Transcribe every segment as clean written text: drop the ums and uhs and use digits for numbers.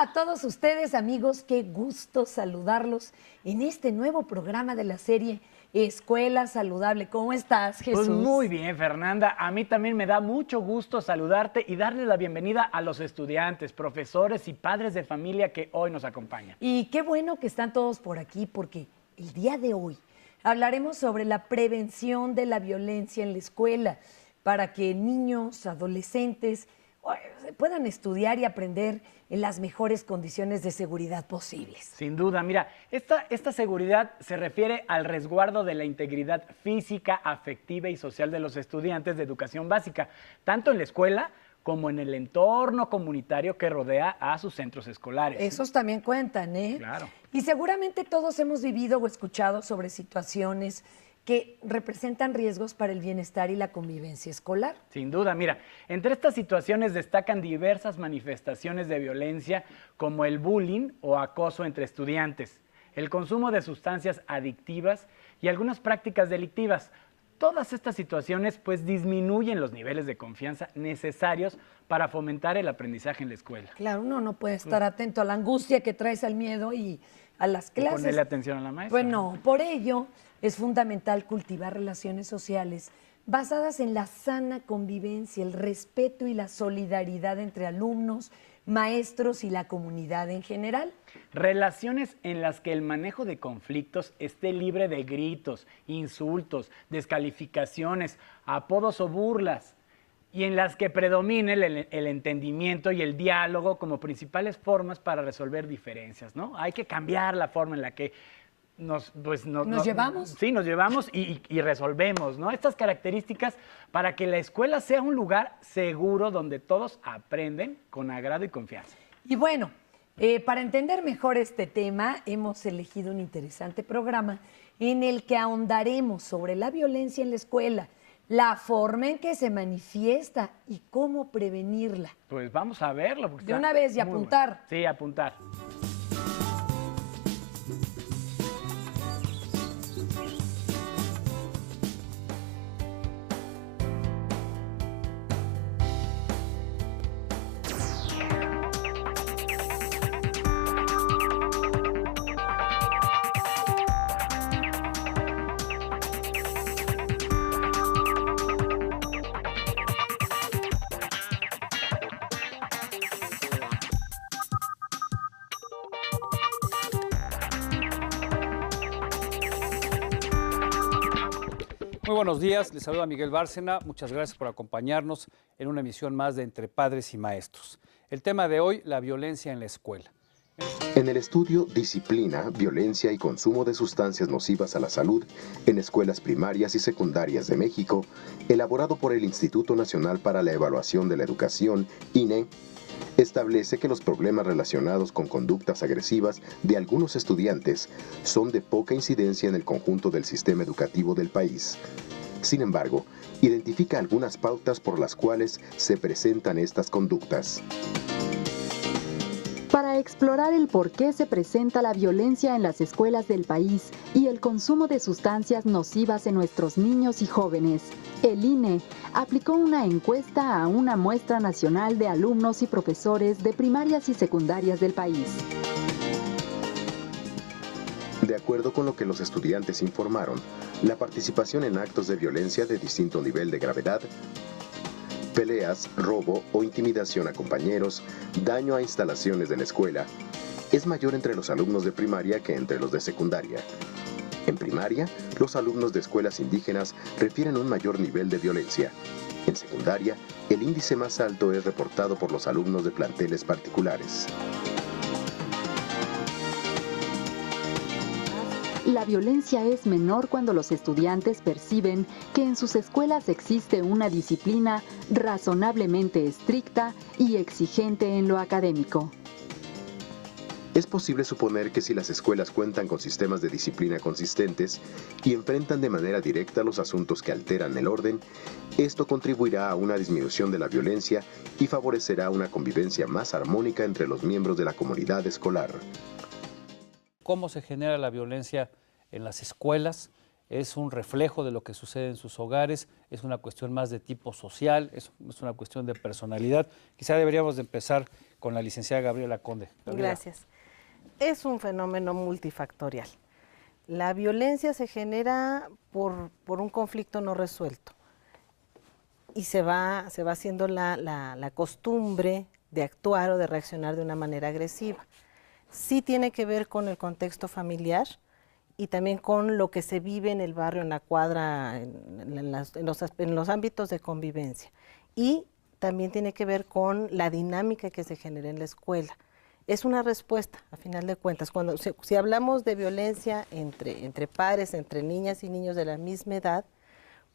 Hola a todos ustedes, amigos, qué gusto saludarlos en este nuevo programa de la serie Escuela Saludable. ¿Cómo estás, Jesús? Pues muy bien, Fernanda. A mí también me da mucho gusto saludarte y darle la bienvenida a los estudiantes, profesores y padres de familia que hoy nos acompañan. Y qué bueno que están todos por aquí porque el día de hoy hablaremos sobre la prevención de la violencia en la escuela para que niños, adolescentes puedan estudiar y aprender en las mejores condiciones de seguridad posibles. Sin duda, mira, esta seguridad se refiere al resguardo de la integridad física, afectiva y social de los estudiantes de educación básica, tanto en la escuela como en el entorno comunitario que rodea a sus centros escolares. Esos también cuentan, ¿eh? Claro. Y seguramente todos hemos vivido o escuchado sobre situaciones que representan riesgos para el bienestar y la convivencia escolar. Sin duda, mira, entre estas situaciones destacan diversas manifestaciones de violencia como el bullying o acoso entre estudiantes, el consumo de sustancias adictivas y algunas prácticas delictivas. Todas estas situaciones pues disminuyen los niveles de confianza necesarios para fomentar el aprendizaje en la escuela. Claro, uno no puede estar atento a la angustia que traes al miedo y a las clases. Y ponerle atención a la maestra. Bueno, por ello es fundamental cultivar relaciones sociales basadas en la sana convivencia, el respeto y la solidaridad entre alumnos, maestros y la comunidad en general. Relaciones en las que el manejo de conflictos esté libre de gritos, insultos, descalificaciones, apodos o burlas, y en las que predomine el entendimiento y el diálogo como principales formas para resolver diferencias, ¿no? Hay que cambiar la forma en la que nos llevamos. Sí, nos llevamos y resolvemos, ¿no? Estas características para que la escuela sea un lugar seguro donde todos aprenden con agrado y confianza. Y bueno, para entender mejor este tema, hemos elegido un interesante programa en el que ahondaremos sobre la violencia en la escuela, la forma en que se manifiesta y cómo prevenirla. Pues vamos a verlo. De una vez y apuntar. Bueno. Sí, apuntar. Muy buenos días, les saluda Miguel Bárcena, muchas gracias por acompañarnos en una emisión más de Entre Padres y Maestros. El tema de hoy, la violencia en la escuela. En el estudio Disciplina, Violencia y Consumo de Sustancias Nocivas a la Salud en Escuelas Primarias y Secundarias de México, elaborado por el Instituto Nacional para la Evaluación de la Educación, INE, establece que los problemas relacionados con conductas agresivas de algunos estudiantes son de poca incidencia en el conjunto del sistema educativo del país. Sin embargo, identifica algunas pautas por las cuales se presentan estas conductas. Para explorar el por qué se presenta la violencia en las escuelas del país y el consumo de sustancias nocivas en nuestros niños y jóvenes, el INE aplicó una encuesta a una muestra nacional de alumnos y profesores de primarias y secundarias del país. De acuerdo con lo que los estudiantes informaron, la participación en actos de violencia de distinto nivel de gravedad, peleas, robo o intimidación a compañeros, daño a instalaciones de la escuela, es mayor entre los alumnos de primaria que entre los de secundaria. En primaria, los alumnos de escuelas indígenas refieren un mayor nivel de violencia. En secundaria, el índice más alto es reportado por los alumnos de planteles particulares. La violencia es menor cuando los estudiantes perciben que en sus escuelas existe una disciplina razonablemente estricta y exigente en lo académico. Es posible suponer que si las escuelas cuentan con sistemas de disciplina consistentes y enfrentan de manera directa los asuntos que alteran el orden, esto contribuirá a una disminución de la violencia y favorecerá una convivencia más armónica entre los miembros de la comunidad escolar. ¿Cómo se genera la violencia en las escuelas? es un reflejo de lo que sucede en sus hogares, es una cuestión más de tipo social, es una cuestión de personalidad. Quizá deberíamos de empezar con la licenciada Gabriela Conde. Gabriela. Gracias. Es un fenómeno multifactorial. La violencia se genera por un conflicto no resuelto y se va haciendo la costumbre de actuar o de reaccionar de una manera agresiva. Sí tiene que ver con el contexto familiar y también con lo que se vive en el barrio, en la cuadra, en los ámbitos de convivencia. Y también tiene que ver con la dinámica que se genera en la escuela. Es una respuesta, a final de cuentas. Si hablamos de violencia entre padres, entre niñas y niños de la misma edad,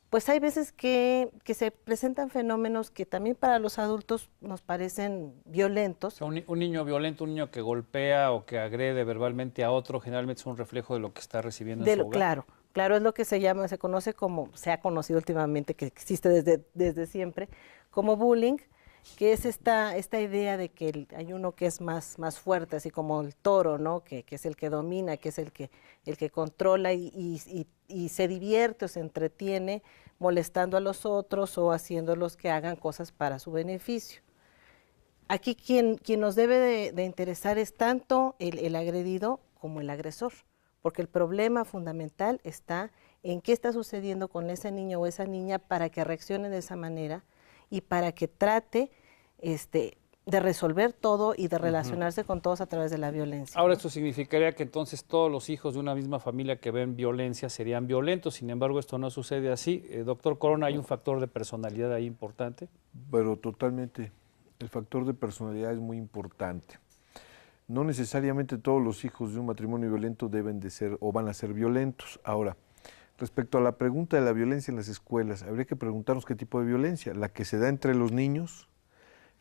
pues hay veces que se presentan fenómenos que también para los adultos nos parecen violentos. O sea, un niño violento, un niño que golpea o que agrede verbalmente a otro, generalmente es un reflejo de lo que está recibiendo en su hogar. Claro, es lo que se conoce como, se ha conocido últimamente, que existe desde siempre, como bullying, que es esta idea de que hay uno que es más fuerte, así como el toro, ¿no? Que es el que domina, que es el que controla y se divierte o se entretiene molestando a los otros o haciéndolos que hagan cosas para su beneficio. Aquí quien nos debe de interesar es tanto el agredido como el agresor, porque el problema fundamental está en qué está sucediendo con ese niño o esa niña para que reaccione de esa manera y para que trate de resolver todo y de relacionarse con todos a través de la violencia. Ahora, esto significaría que entonces todos los hijos de una misma familia que ven violencia serían violentos, sin embargo esto no sucede así. Doctor Corona, ¿hay un factor de personalidad ahí importante? Pero totalmente, el factor de personalidad es muy importante. No necesariamente todos los hijos de un matrimonio violento deben de ser o van a ser violentos. Ahora, respecto a la pregunta de la violencia en las escuelas, habría que preguntarnos qué tipo de violencia, la que se da entre los niños,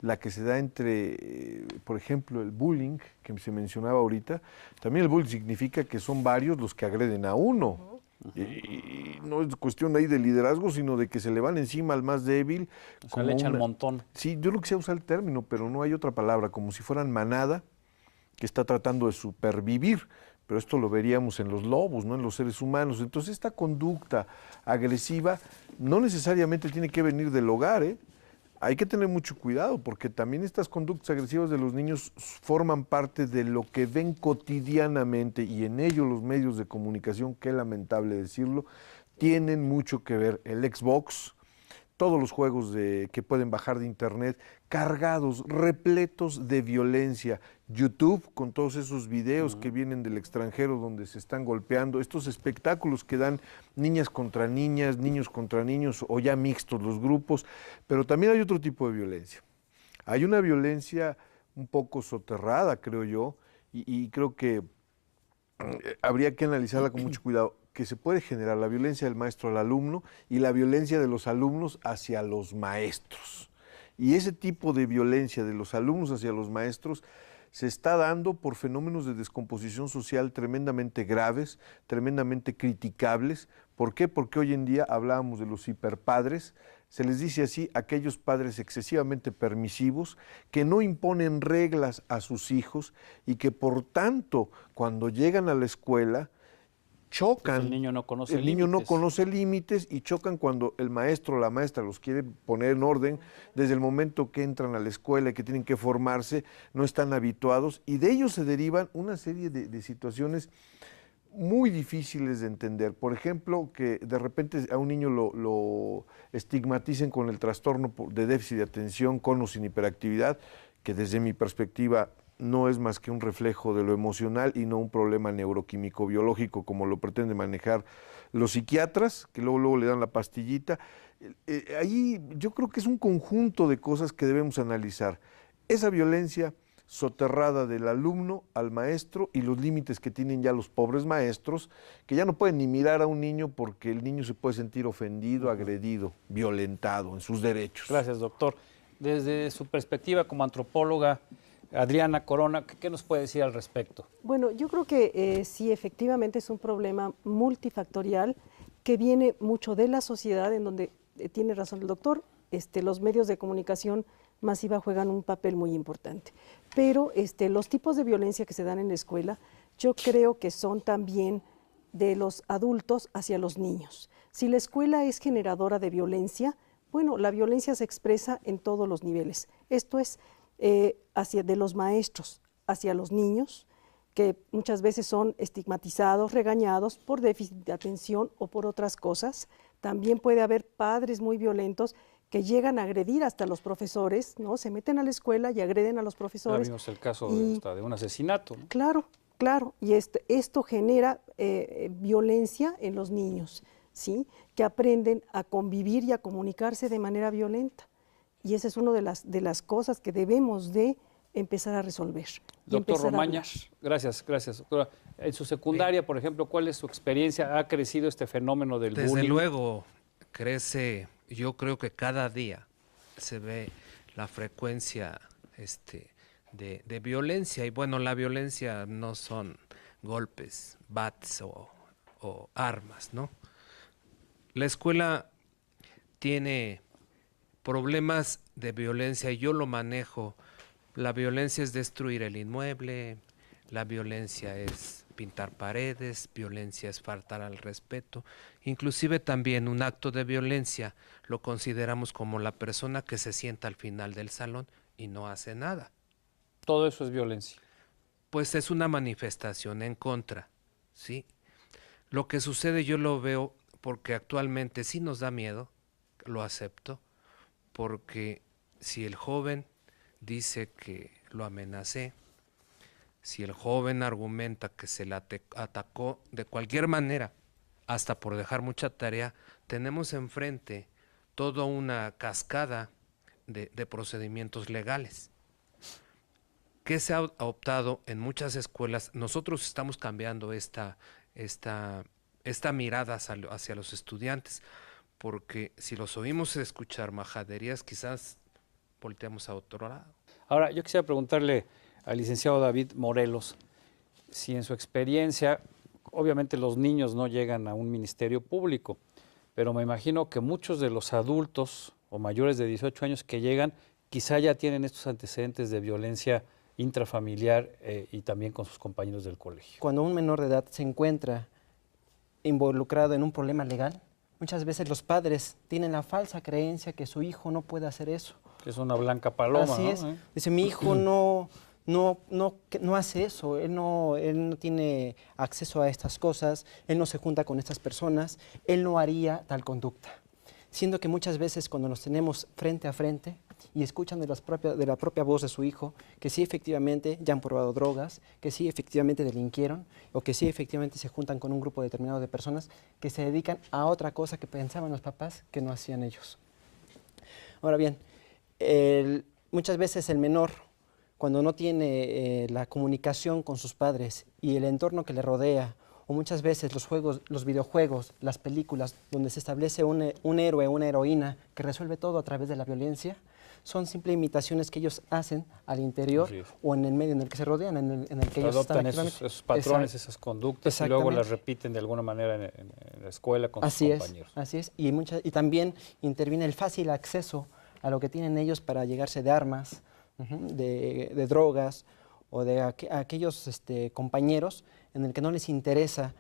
la que se da entre, por ejemplo, el bullying, que se mencionaba ahorita. También el bullying significa que son varios los que agreden a uno. Y no es cuestión ahí de liderazgo, sino de que se le van encima al más débil. O sea, le echan montón. Sí, yo lo quisiera usar el término, pero no hay otra palabra, como si fueran manada que está tratando de supervivir. Pero esto lo veríamos en los lobos, no en los seres humanos. Entonces esta conducta agresiva no necesariamente tiene que venir del hogar, ¿eh? Hay que tener mucho cuidado porque también estas conductas agresivas de los niños forman parte de lo que ven cotidianamente y en ello los medios de comunicación, qué lamentable decirlo, tienen mucho que ver. El Xbox, todos los juegos que pueden bajar de internet, cargados, repletos de violencia. YouTube, con todos esos videos que vienen del extranjero donde se están golpeando, estos espectáculos que dan niñas contra niñas, niños contra niños o ya mixtos los grupos, pero también hay otro tipo de violencia. Hay una violencia un poco soterrada, creo yo, y creo que habría que analizarla con mucho cuidado, que se puede generar la violencia del maestro al alumno y la violencia de los alumnos hacia los maestros. Y ese tipo de violencia de los alumnos hacia los maestros se está dando por fenómenos de descomposición social tremendamente graves, tremendamente criticables. ¿Por qué? Porque hoy en día hablábamos de los hiperpadres, se les dice así, aquellos padres excesivamente permisivos que no imponen reglas a sus hijos y que por tanto cuando llegan a la escuela chocan. El niño no conoce límites. El niño no conoce límites y chocan cuando el maestro o la maestra los quiere poner en orden. Desde el momento que entran a la escuela y que tienen que formarse, no están habituados y de ellos se derivan una serie de situaciones muy difíciles de entender. Por ejemplo, que de repente a un niño lo estigmaticen con el trastorno de déficit de atención con o sin hiperactividad, que desde mi perspectiva no es más que un reflejo de lo emocional y no un problema neuroquímico biológico como lo pretenden manejar los psiquiatras, que luego le dan la pastillita. Ahí yo creo que es un conjunto de cosas que debemos analizar. Esa violencia soterrada del alumno al maestro y los límites que tienen ya los pobres maestros, que ya no pueden ni mirar a un niño porque el niño se puede sentir ofendido, agredido, violentado en sus derechos. Gracias, doctor. Desde su perspectiva como antropóloga, Adriana Corona, ¿qué nos puede decir al respecto? Bueno, yo creo que sí, efectivamente es un problema multifactorial que viene mucho de la sociedad, en donde tiene razón el doctor, los medios de comunicación masiva juegan un papel muy importante. Pero los tipos de violencia que se dan en la escuela, yo creo que son también de los adultos hacia los niños. Si la escuela es generadora de violencia, bueno, la violencia se expresa en todos los niveles. Esto es hacia de los maestros hacia los niños, que muchas veces son estigmatizados, regañados por déficit de atención o por otras cosas. También puede haber padres muy violentos que llegan a agredir hasta los profesores, ¿no? Se meten a la escuela y agreden a los profesores. Ya vimos el caso de un asesinato, ¿no? Claro, claro. Y esto genera violencia en los niños, ¿sí? Que aprenden a convivir y a comunicarse de manera violenta. Y esa es una de las cosas que debemos de empezar a resolver. Doctor Romaña, gracias, doctora. En su secundaria, por ejemplo, ¿cuál es su experiencia? ¿Ha crecido este fenómeno del bullying? Desde luego crece. Yo creo que cada día se ve la frecuencia de violencia. Y bueno, la violencia no son golpes, bats o armas, ¿no? La escuela tiene problemas de violencia y yo lo manejo. La violencia es destruir el inmueble, la violencia es pintar paredes, violencia es faltar al respeto. Inclusive también un acto de violencia lo consideramos como la persona que se sienta al final del salón y no hace nada. Todo eso es violencia. Pues es una manifestación en contra, ¿sí? Lo que sucede yo lo veo porque actualmente sí nos da miedo, lo acepto, porque si el joven dice que lo amenacé, si el joven argumenta que se le atacó de cualquier manera, hasta por dejar mucha tarea, tenemos enfrente toda una cascada de procedimientos legales. ¿Qué se ha optado en muchas escuelas? Nosotros estamos cambiando esta mirada hacia los estudiantes, porque si los oímos escuchar majaderías, quizás volteamos a otro lado. Ahora, yo quisiera preguntarle al licenciado David Morelos si en su experiencia, obviamente los niños no llegan a un ministerio público, pero me imagino que muchos de los adultos o mayores de 18 años que llegan quizá ya tienen estos antecedentes de violencia intrafamiliar y también con sus compañeros del colegio. Cuando un menor de edad se encuentra involucrado en un problema legal, muchas veces los padres tienen la falsa creencia que su hijo no puede hacer eso. Es una blanca paloma, Así ¿no? es. Dice, mi hijo no hace eso, él no tiene acceso a estas cosas, él no se junta con estas personas, él no haría tal conducta. Siendo que muchas veces cuando nos tenemos frente a frente y escuchan de la propia voz de su hijo que sí efectivamente ya han probado drogas, que sí efectivamente delinquieron o que sí efectivamente se juntan con un grupo determinado de personas que se dedican a otra cosa que pensaban los papás que no hacían ellos. Ahora bien, muchas veces el menor, cuando no tiene la comunicación con sus padres y el entorno que le rodea, o muchas veces los videojuegos, las películas, donde se establece un héroe, una heroína que resuelve todo a través de la violencia, son simples imitaciones que ellos hacen al interior o en el medio en el que se rodean, en el que ellos adoptan están esos patrones, esas conductas y luego las repiten de alguna manera en la escuela con sus compañeros. Así es, y también interviene el fácil acceso a lo que tienen ellos para llegarse de armas, de drogas o de aquellos compañeros en el que no les interesa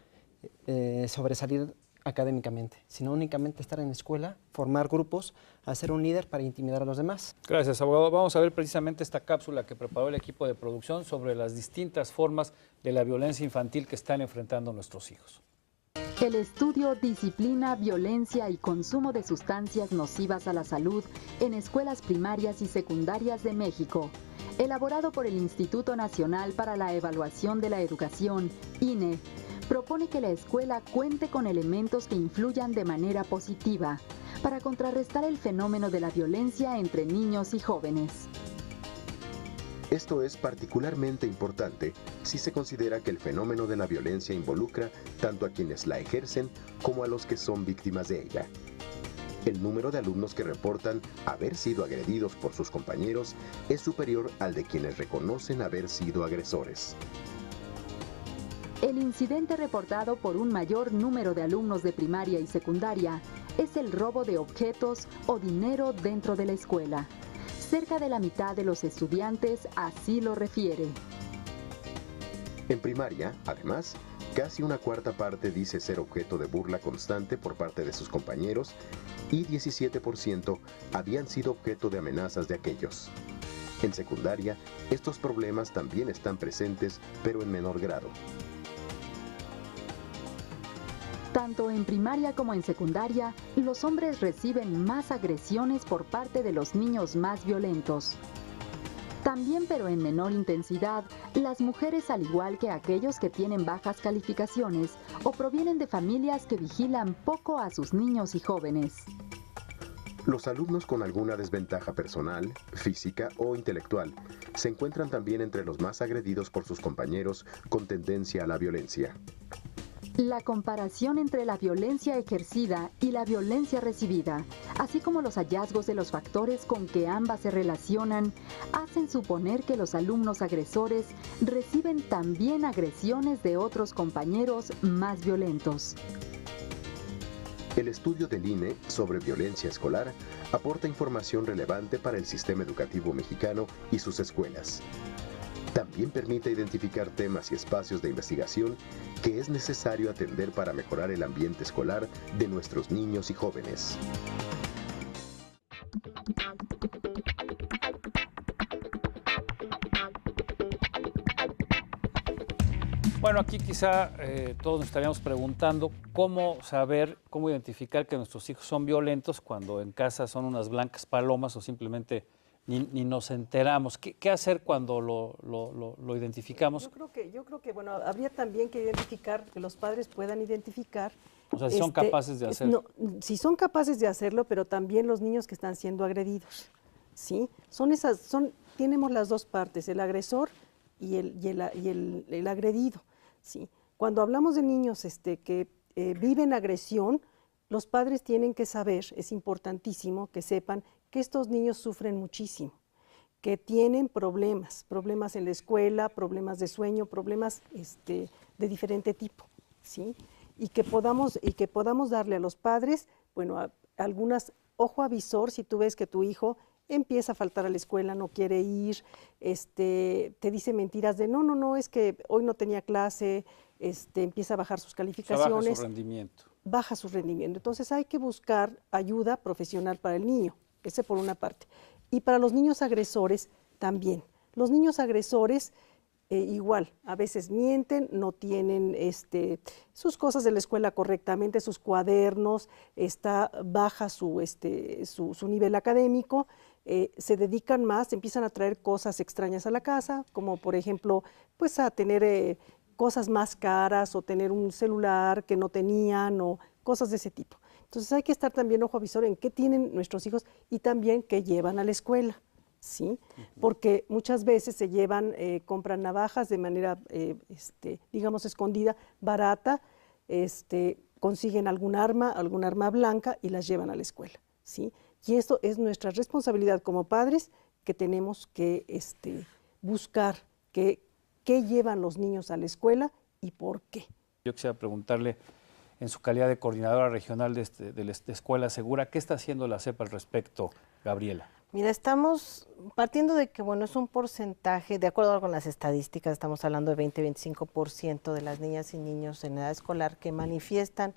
sobresalir académicamente, sino únicamente estar en la escuela, formar grupos, hacer un líder para intimidar a los demás. Gracias, abogado. Vamos a ver precisamente esta cápsula que preparó el equipo de producción sobre las distintas formas de la violencia infantil que están enfrentando nuestros hijos. El estudio Disciplina, Violencia y Consumo de Sustancias Nocivas a la Salud en Escuelas Primarias y Secundarias de México, elaborado por el Instituto Nacional para la Evaluación de la Educación, INE, propone que la escuela cuente con elementos que influyan de manera positiva para contrarrestar el fenómeno de la violencia entre niños y jóvenes. Esto es particularmente importante si se considera que el fenómeno de la violencia involucra tanto a quienes la ejercen como a los que son víctimas de ella. El número de alumnos que reportan haber sido agredidos por sus compañeros es superior al de quienes reconocen haber sido agresores. El incidente reportado por un mayor número de alumnos de primaria y secundaria es el robo de objetos o dinero dentro de la escuela. Cerca de la mitad de los estudiantes así lo refiere. En primaria, además, casi una cuarta parte dice ser objeto de burla constante por parte de sus compañeros y 17% habían sido objeto de amenazas de aquellos. En secundaria, estos problemas también están presentes, pero en menor grado. Tanto en primaria como en secundaria, los hombres reciben más agresiones por parte de los niños más violentos. También, pero en menor intensidad, las mujeres, al igual que aquellos que tienen bajas calificaciones o provienen de familias que vigilan poco a sus niños y jóvenes. Los alumnos con alguna desventaja personal, física o intelectual se encuentran también entre los más agredidos por sus compañeros con tendencia a la violencia. La comparación entre la violencia ejercida y la violencia recibida, así como los hallazgos de los factores con que ambas se relacionan, hacen suponer que los alumnos agresores reciben también agresiones de otros compañeros más violentos. El estudio del INE sobre violencia escolar aporta información relevante para el sistema educativo mexicano y sus escuelas. También permite identificar temas y espacios de investigación que es necesario atender para mejorar el ambiente escolar de nuestros niños y jóvenes. Bueno, aquí quizá todos nos estaríamos preguntando cómo saber, cómo identificar que nuestros hijos son violentos cuando en casa son unas blancas palomas o simplemente ni nos enteramos. ¿Qué hacer cuando lo identificamos? Yo creo que bueno, habría también que identificar, que los padres puedan identificar. O sea, si son capaces de hacerlo. No, si son capaces de hacerlo, pero también los niños que están siendo agredidos, ¿sí? Tenemos las dos partes, el agresor y el agredido, ¿sí? Cuando hablamos de niños que viven agresión, los padres tienen que saber, es importantísimo que sepan que estos niños sufren muchísimo, que tienen problemas en la escuela, problemas de sueño, problemas de diferente tipo, ¿sí? Y que podamos darle a los padres, bueno, ojo avisor, si tú ves que tu hijo empieza a faltar a la escuela, no quiere ir, te dice mentiras de no, es que hoy no tenía clase, empieza a bajar sus calificaciones. O sea, baja su rendimiento. Baja su rendimiento. Entonces hay que buscar ayuda profesional para el niño, ese por una parte. Y para los niños agresores también. Los niños agresores igual, a veces mienten, no tienen sus cosas de la escuela correctamente, sus cuadernos, baja su nivel académico, se dedican más, empiezan a traer cosas extrañas a la casa, como por ejemplo, pues a tener cosas más caras o tener un celular que no tenían o cosas de ese tipo. Entonces hay que estar también ojo avisor en qué tienen nuestros hijos y también qué llevan a la escuela, ¿sí? Porque muchas veces se llevan, compran navajas de manera, digamos, escondida, barata, consiguen algún arma blanca y las llevan a la escuela, ¿sí? Y esto es nuestra responsabilidad como padres, que tenemos que buscar qué llevan los niños a la escuela y por qué. Yo quisiera preguntarle, en su calidad de coordinadora regional de Escuela Segura, ¿qué está haciendo la SEP al respecto, Gabriela? Mira, estamos partiendo de que, bueno, es un porcentaje, de acuerdo con las estadísticas, estamos hablando de 20-25% de las niñas y niños en edad escolar que manifiestan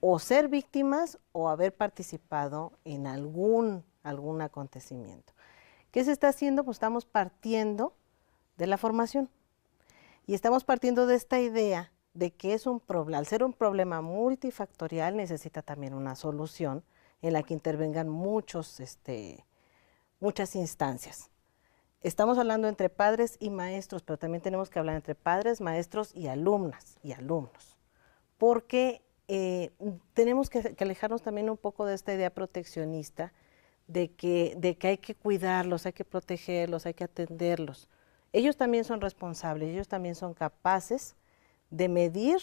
o ser víctimas o haber participado en algún acontecimiento. ¿Qué se está haciendo? Pues estamos partiendo de la formación y estamos partiendo de esta idea de que es al ser un problema multifactorial necesita también una solución en la que intervengan muchas instancias. Estamos hablando entre padres y maestros, pero también tenemos que hablar entre padres, maestros y alumnas y alumnos, porque tenemos que alejarnos también un poco de esta idea proteccionista de que hay que cuidarlos, hay que protegerlos, hay que atenderlos. Ellos también son responsables, ellos también son capaces de medir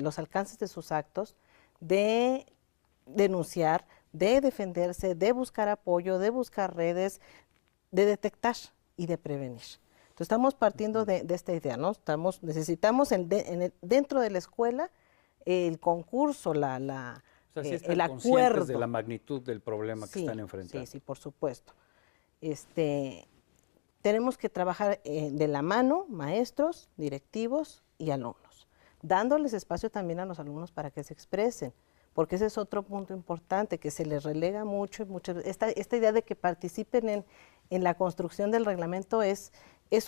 los alcances de sus actos, de denunciar, de defenderse, de buscar apoyo, de buscar redes, de detectar y de prevenir. Entonces estamos partiendo de esta idea, ¿no? Necesitamos dentro de la escuela el concurso, el acuerdo. De la magnitud del problema que están enfrentando. Sí, por supuesto. tenemos que trabajar de la mano, maestros, directivos y alumnos, dándoles espacio también a los alumnos para que se expresen, porque ese es otro punto importante, que se les relega mucho. Esta idea de que participen en la construcción del reglamento es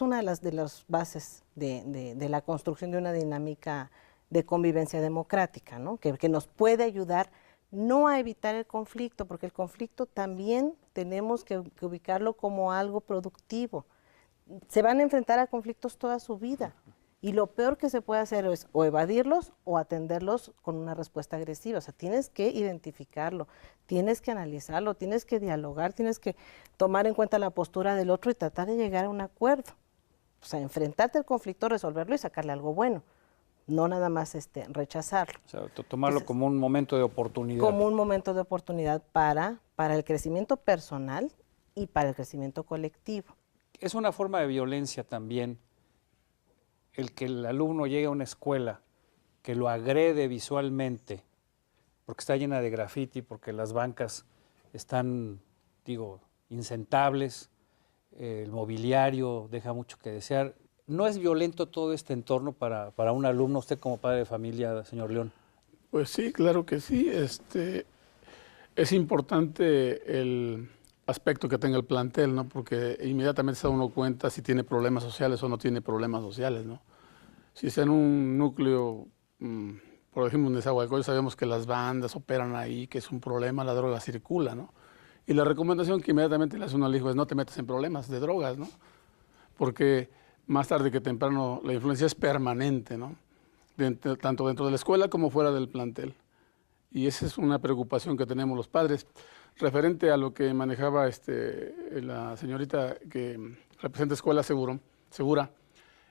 una de las bases de la construcción de una dinámica de convivencia democrática, ¿no? Que nos puede ayudar no a evitar el conflicto, porque el conflicto también tenemos que ubicarlo como algo productivo. Se van a enfrentar a conflictos toda su vida, y lo peor que se puede hacer es o evadirlos o atenderlos con una respuesta agresiva. O sea, tienes que identificarlo, tienes que analizarlo, tienes que dialogar, tienes que tomar en cuenta la postura del otro y tratar de llegar a un acuerdo. O sea, enfrentarte al conflicto, resolverlo y sacarle algo bueno, no nada más rechazarlo. O sea, tomarlo Entonces, como un momento de oportunidad. como un momento de oportunidad para el crecimiento personal y para el crecimiento colectivo. Es una forma de violencia también el que el alumno llegue a una escuela que lo agrede visualmente, porque está llena de grafiti, porque las bancas están, digo, insentables, el mobiliario deja mucho que desear. ¿No es violento todo este entorno para un alumno, usted como padre de familia, señor León? Pues sí, claro que sí. Es importante el aspecto que tenga el plantel, ¿no? Porque inmediatamente se da uno cuenta si tiene problemas sociales o no tiene problemas sociales, ¿no? Si está en un núcleo, por ejemplo, en Nezahualcóyotl, sabemos que las bandas operan ahí, que es un problema, la droga circula, ¿no? Y la recomendación que inmediatamente le hace uno al hijo es no te metas en problemas de drogas, ¿no? Porque más tarde que temprano la influencia es permanente, ¿no? Tanto dentro de la escuela como fuera del plantel. Y esa es una preocupación que tenemos los padres. Referente a lo que manejaba la señorita que representa Escuela Segura,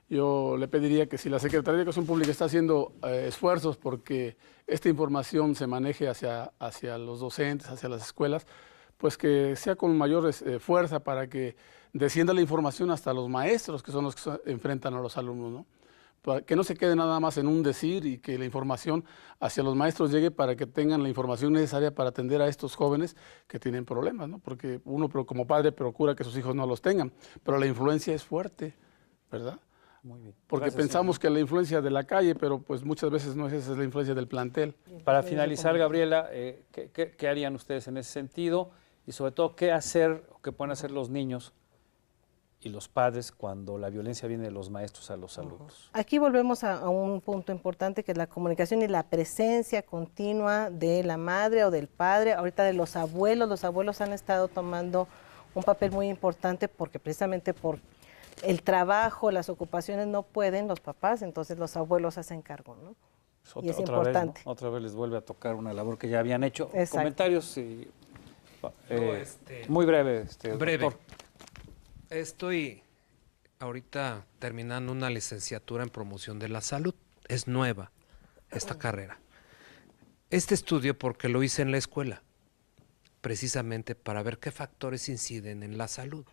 yo le pediría que si la Secretaría de Educación Pública está haciendo esfuerzos porque esta información se maneje hacia los docentes, hacia las escuelas, pues que sea con mayor fuerza para que descienda la información hasta los maestros, que son los que enfrentan a los alumnos, ¿no? Para que no se quede nada más en un decir y que la información hacia los maestros llegue para que tengan la información necesaria para atender a estos jóvenes que tienen problemas, ¿no? Porque uno como padre procura que sus hijos no los tengan, pero la influencia es fuerte, ¿verdad? Muy bien. Porque Gracias, pensamos señor. que la influencia de la calle, pero pues muchas veces no es esa, es la influencia del plantel. Para finalizar, Gabriela, ¿qué harían ustedes en ese sentido? Y sobre todo, ¿qué hacer o qué pueden hacer los niños y los padres cuando la violencia viene de los maestros a los alumnos? Aquí volvemos a un punto importante, que es la comunicación y la presencia continua de la madre o del padre, ahorita de los abuelos. Los abuelos han estado tomando un papel muy importante porque precisamente por el trabajo, las ocupaciones no pueden los papás, entonces los abuelos hacen cargo, ¿no? Pues y es otra importante. Vez, ¿no? Otra vez les vuelve a tocar una labor que ya habían hecho. Exacto. Comentarios muy breve, breve. doctor. Estoy ahorita terminando una licenciatura en promoción de la salud. Es nueva esta carrera. Este estudio, porque lo hice en la escuela, precisamente para ver qué factores inciden en la salud,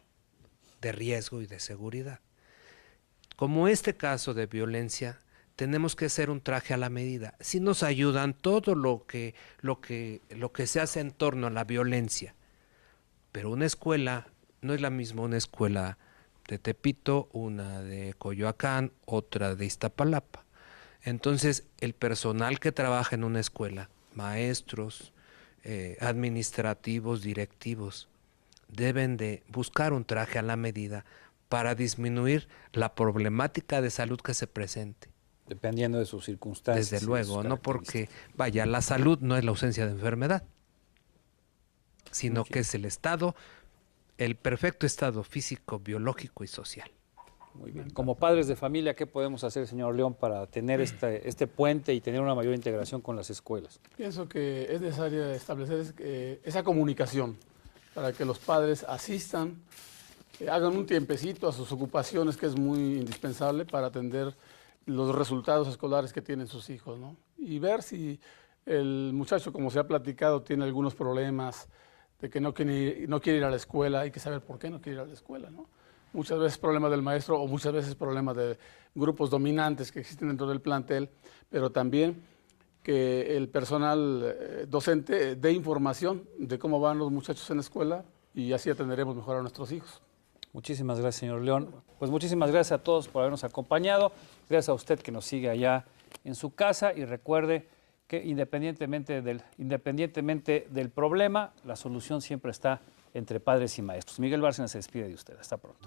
de riesgo y de seguridad. Como este caso de violencia, tenemos que hacer un traje a la medida. Si nos ayudan todo lo que se hace en torno a la violencia, pero una escuela no es la misma una escuela de Tepito, una de Coyoacán, otra de Iztapalapa. Entonces, el personal que trabaja en una escuela, maestros, administrativos, directivos, deben de buscar un traje a la medida para disminuir la problemática de salud que se presente. Dependiendo de sus circunstancias. Desde luego, no porque, vaya, la salud no es la ausencia de enfermedad, sino que es el estado, el perfecto estado físico, biológico y social. Muy bien. Como padres de familia, ¿qué podemos hacer, señor León, para tener este puente y tener una mayor integración con las escuelas? Pienso que es necesario establecer esa comunicación para que los padres asistan, hagan un tiempecito a sus ocupaciones, que es muy indispensable para atender los resultados escolares que tienen sus hijos, ¿no? Y ver si el muchacho, como se ha platicado, tiene algunos problemas de que no quiere ir a la escuela. Hay que saber por qué no quiere ir a la escuela, ¿no? Muchas veces problemas del maestro o muchas veces problemas de grupos dominantes que existen dentro del plantel, pero también que el personal docente dé información de cómo van los muchachos en la escuela y así atenderemos mejor a nuestros hijos. Muchísimas gracias, señor León. Pues muchísimas gracias a todos por habernos acompañado. Gracias a usted que nos sigue allá en su casa y recuerde que independientemente del problema, la solución siempre está entre padres y maestros. Miguel Bárcena se despide de usted. Hasta pronto.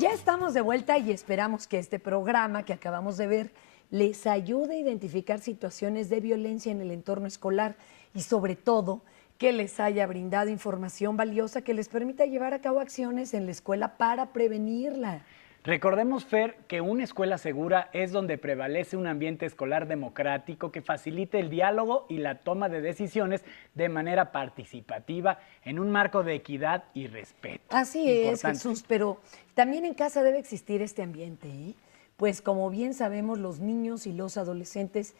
Ya estamos de vuelta y esperamos que este programa que acabamos de ver les ayude a identificar situaciones de violencia en el entorno escolar y sobre todo que les haya brindado información valiosa que les permita llevar a cabo acciones en la escuela para prevenirla. Recordemos, Fer, que una escuela segura es donde prevalece un ambiente escolar democrático que facilite el diálogo y la toma de decisiones de manera participativa en un marco de equidad y respeto. Así es, Jesús, pero también en casa debe existir este ambiente, ¿eh? Pues como bien sabemos, los niños y los adolescentes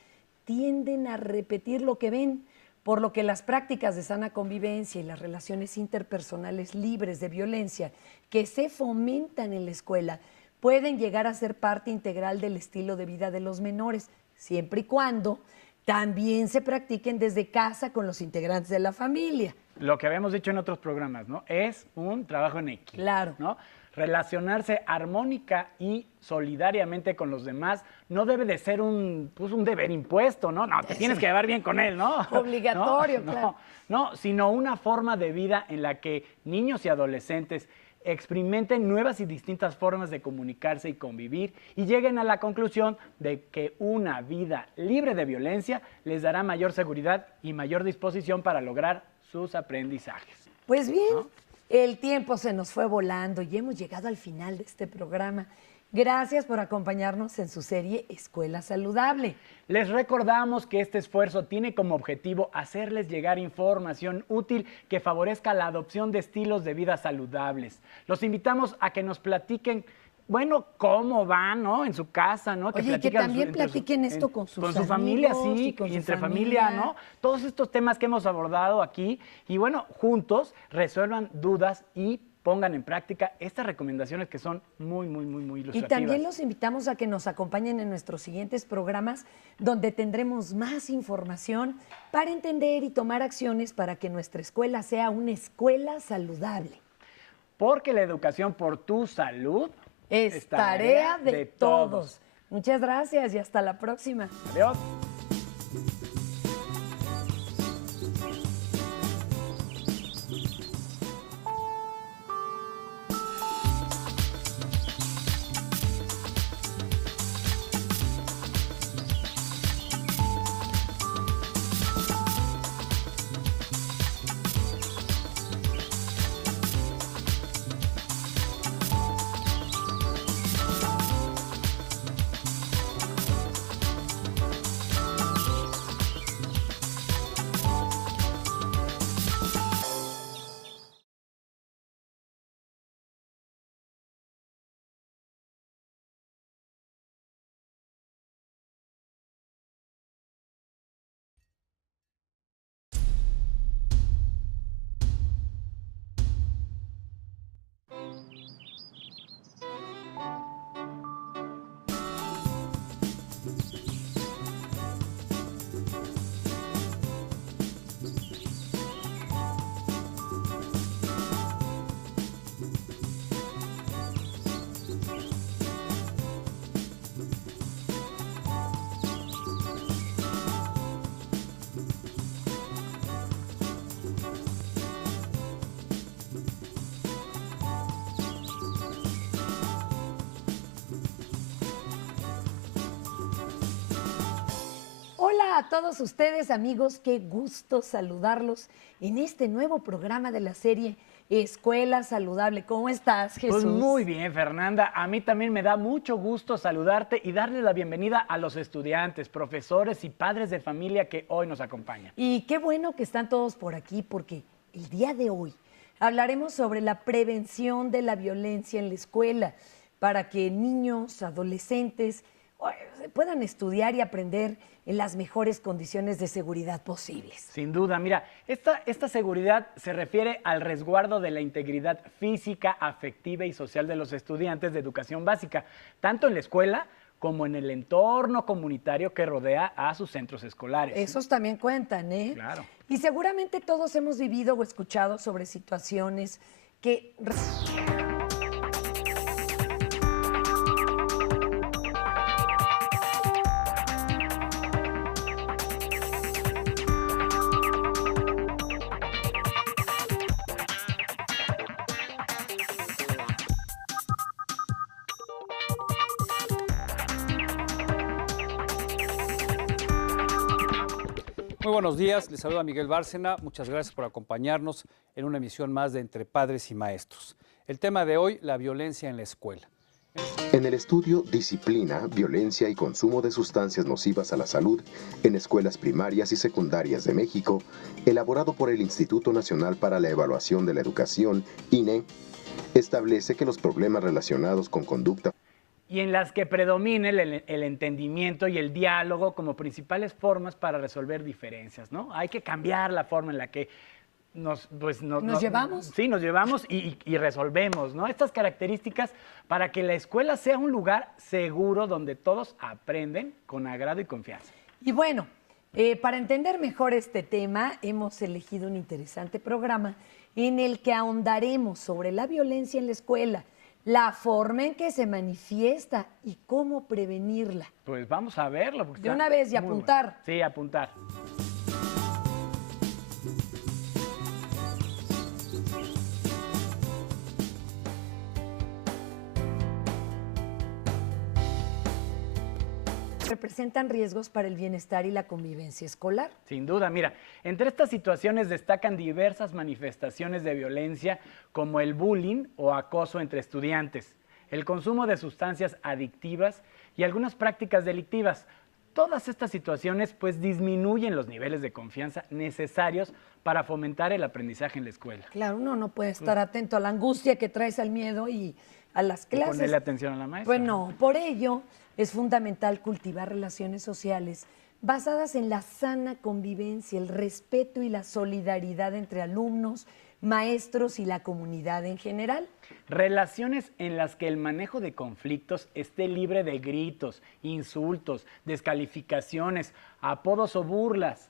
tienden a repetir lo que ven, por lo que las prácticas de sana convivencia y las relaciones interpersonales libres de violencia que se fomentan en la escuela pueden llegar a ser parte integral del estilo de vida de los menores, siempre y cuando también se practiquen desde casa con los integrantes de la familia. Lo que habíamos dicho en otros programas, ¿no? Es un trabajo en equipo. Claro. ¿No? Relacionarse armónica y solidariamente con los demás no debe de ser un deber impuesto, ¿no? No, te tienes que llevar bien con él, ¿no? Obligatorio, claro. No, sino una forma de vida en la que niños y adolescentes experimenten nuevas y distintas formas de comunicarse y convivir y lleguen a la conclusión de que una vida libre de violencia les dará mayor seguridad y mayor disposición para lograr sus aprendizajes. Pues bien, ¿no? El tiempo se nos fue volando y hemos llegado al final de este programa. Gracias por acompañarnos en su serie Escuela Saludable. Les recordamos que este esfuerzo tiene como objetivo hacerles llegar información útil que favorezca la adopción de estilos de vida saludables. Los invitamos a que nos platiquen, bueno, cómo van, ¿no? En su casa, ¿no? Oye, que también platiquen esto con sus amigos. Con su familia, sí, y con entre su familia, ¿no? Todos estos temas que hemos abordado aquí y bueno, juntos resuelvan dudas y pongan en práctica estas recomendaciones que son muy ilustrativas. Y también los invitamos a que nos acompañen en nuestros siguientes programas donde tendremos más información para entender y tomar acciones para que nuestra escuela sea una escuela saludable. Porque la educación por tu salud es tarea de todos. Muchas gracias y hasta la próxima. Adiós. Hola a todos ustedes, amigos, qué gusto saludarlos en este nuevo programa de la serie Escuela Saludable. ¿Cómo estás, Jesús? Pues muy bien, Fernanda. A mí también me da mucho gusto saludarte y darle la bienvenida a los estudiantes, profesores y padres de familia que hoy nos acompañan. Y qué bueno que están todos por aquí porque el día de hoy hablaremos sobre la prevención de la violencia en la escuela para que niños, adolescentes puedan estudiar y aprender en las mejores condiciones de seguridad posibles. Sin duda, mira, esta seguridad se refiere al resguardo de la integridad física, afectiva y social de los estudiantes de educación básica, tanto en la escuela como en el entorno comunitario que rodea a sus centros escolares. Esos también cuentan, ¿eh? Claro. Y seguramente todos hemos vivido o escuchado sobre situaciones que... Muy buenos días, les saluda Miguel Bárcena, muchas gracias por acompañarnos en una emisión más de Entre Padres y Maestros. El tema de hoy, la violencia en la escuela. En el estudio Disciplina, Violencia y Consumo de Sustancias Nocivas a la Salud en Escuelas Primarias y Secundarias de México, elaborado por el Instituto Nacional para la Evaluación de la Educación, INE, establece que los problemas relacionados con conducta y en las que predomine el entendimiento y el diálogo como principales formas para resolver diferencias, ¿no? Hay que cambiar la forma en la que nos llevamos. Sí, nos llevamos y resolvemos, ¿no? Estas características para que la escuela sea un lugar seguro donde todos aprenden con agrado y confianza. Y bueno, para entender mejor este tema, hemos elegido un interesante programa en el que ahondaremos sobre la violencia en la escuela, la forma en que se manifiesta y cómo prevenirla. Pues vamos a verlo. De una vez y apuntar. Bueno. Sí, apuntar. Representan riesgos para el bienestar y la convivencia escolar. Sin duda, mira, entre estas situaciones destacan diversas manifestaciones de violencia como el bullying o acoso entre estudiantes, el consumo de sustancias adictivas y algunas prácticas delictivas. Todas estas situaciones pues disminuyen los niveles de confianza necesarios para fomentar el aprendizaje en la escuela. Claro, uno no puede estar atento a la angustia que traes al miedo y a las clases. Y ponerle atención a la maestra. Pues no, por ello es fundamental cultivar relaciones sociales basadas en la sana convivencia, el respeto y la solidaridad entre alumnos, maestros y la comunidad en general. Relaciones en las que el manejo de conflictos esté libre de gritos, insultos, descalificaciones, apodos o burlas.